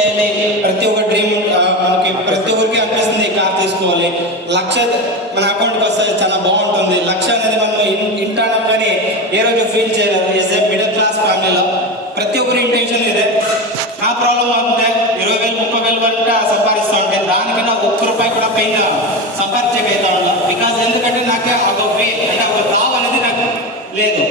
చేయాలి, ప్రతి ఒక్క డ్రీమ్ మనకి ప్రతి ఒక్కరికి అనిపిస్తుంది కార్ తీసుకోవాలి, లక్ష మన అకౌంట్కి వస్తే చాలా బాగుంటుంది. లక్ష అనేది మనం ఇంటానం కానీ ఏ రోజు ఫీల్ చేయలేదు. ఈజ్ ఏ మిడిల్ క్లాస్ ఫ్యామిలీలో ప్రతి ఒక్కరి ఇంటెన్షన్ ఇదే. నా ప్రాబ్లం అంటే 20,000 30,000 వరకు సంపాదిస్తూ ఉంటే దానికన్నా ₹1 కూడా పైగా సంపాదించగలుగుతా ఉంటాను. బికాజ్ ఎందుకంటే నాకే ఒక వే అంటే ఒక రావ్ అనేది నాకు లేదు.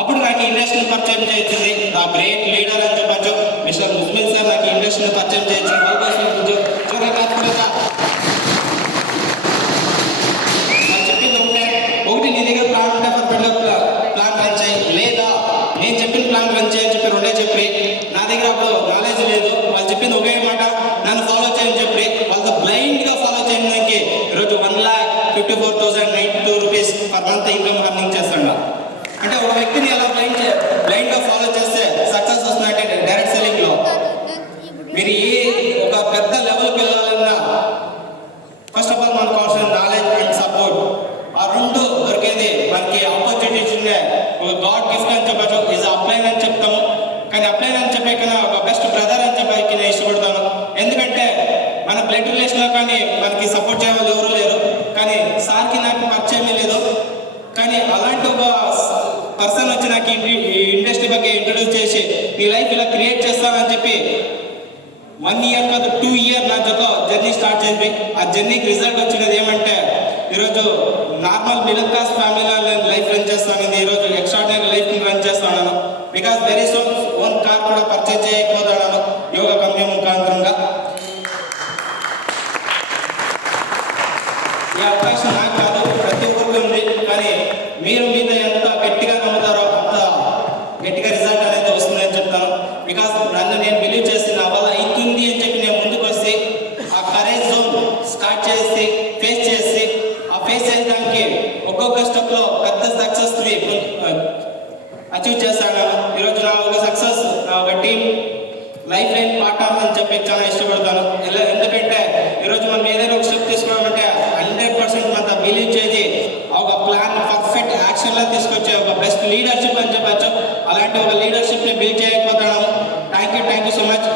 అప్పుడు నాకు ఇండస్ట్రీని పరిచయం చేయించింది ఆ గ్రేట్ లీడర్ అని చెప్పచ్చు మిస్టర్ ముస్మిన్ సార్. నాకు ఇండస్ట్రీని పరిచయం చేయించింది. చెప్పింది ఒకటి నీ దగ్గర ప్లాన్ ఉంటే పర్ఫెక్ట్గా ప్లాన్ రన్ చేయి, లేదా నేను చెప్పిన ప్లాన్ రన్ చేయని చెప్పి రెండే చెప్పి నా దగ్గర అప్పుడు నాలెడ్జ్ లేదు. వాళ్ళు చెప్పింది ఒకే మాట నన్ను ఫాలో చేయని చెప్పి వాళ్ళతో బ్లైండ్గా ఫాలో చేయడానికి ఈరోజు ₹1,54,092 పర్ మంత్ ఇన్కమ్ అర్నింగ్ చేస్తాడు. అంటే ఒక వ్యక్తిని ఎలా బ్లైండ్గా ఫాలో చేస్తే సక్సెస్ వస్తుందంటే డైరెక్ట్ సెల్లింగ్లో మీరు ఒక పెద్ద లెవెల్కి వెళ్ళాలన్నా ఫస్ట్ ఆఫ్ ఆల్ మనకు కావాల్సిన నాలెడ్జ్ అండ్ సపోర్ట్. ఆ రెండు దొరికేది మనకి ఆపర్చునిటీస్ ఉండే ఒక గాడ్ గిఫ్ట్ అని చెప్పచ్చు. ఈజ్ అప్లైన్ అని చెప్తాము, కానీ అప్లైన్ అని చెప్పే కన్నా ఒక బెస్ట్ బ్రదర్ అని చెప్పడానికి నేను ఇష్టపడతాను. ఎందుకంటే మన బ్లడ్ రిలేషన్లో కానీ మనకి సపోర్ట్ చేయవాలి ఎవరు లేరు, కానీ సార్కి నాకు పరిచయమే లేదు. కానీ అలాంటి ఒక పర్సన్ వచ్చి నాకు ఇండస్ట్రీ ಬಗ್ಗೆ ఇంట్రడ్యూస్ చేసి నీ లైఫ్ ఇలా క్రియేట్ చేస్తానని చెప్పి 1 ఇయర్ కాదు 2 ఇయర్ నా జొక్క జర్నీ స్టార్ట్ చేసి ఆ జర్నీకి రిజల్ట్ వచ్చినది ఏమంటే ఈరోజు నార్మల్ మిడిల్ క్లాస్ ఫ్యామిలీలో నేను లైఫ్ రన్ చేస్తాను, ఈరోజు ఎక్స్ట్రాడినరీ లైఫ్ రన్ చేస్తున్నాను. Because very soon own car కూడా పర్చేజ్ చేయకపోతున్నాను యోగా కంపెనీ ముఖాంతరంగా. ఈ అవకాశం నాకు కాదు ప్రతి ఒక్కరికి ఉంది, కానీ మీరు మీద ఎంత గట్టిగా నమ్ముతారో అంత గట్టిగా రిజల్ట్ అనేది వస్తుందని చెప్తాను. బికాస్ నన్ను నేను బిలీవ్ చేసి నా వల్ల అవుతుంది అని చెప్పి నేను ముందుకు వస్తే ఆ కరేజ్ జోన్ స్టార్ట్ చేసి ఫేస్ చేసి ఆ ఫేస్ చేయడానికి ఒక్కొక్క స్టెప్లో పెద్ద సక్సెస్ అచీవ్ చేస్తాను. ఈరోజు నా ఒక సక్సెస్ ఒక టీం లైఫ్ లైన్ పార్ట్నర్ అని చెప్పి చాలా ఇష్టపడతాను. ఎందుకంటే ఈరోజు మనం ఏదైనా ఒక స్టెప్ తీసుకోవాలంటే 100% మన బిలీవ్ చేసి ఒక ప్లాన్ పర్ఫెక్ట్ యాక్షన్లో తీసుకొచ్చే ఒక బెస్ట్ లీడర్షిప్ అని చెప్పచ్చు. అలాంటి ఒక లీడర్షిప్ని బిల్డ్ చేయకపోతున్నాము. Thank you so much.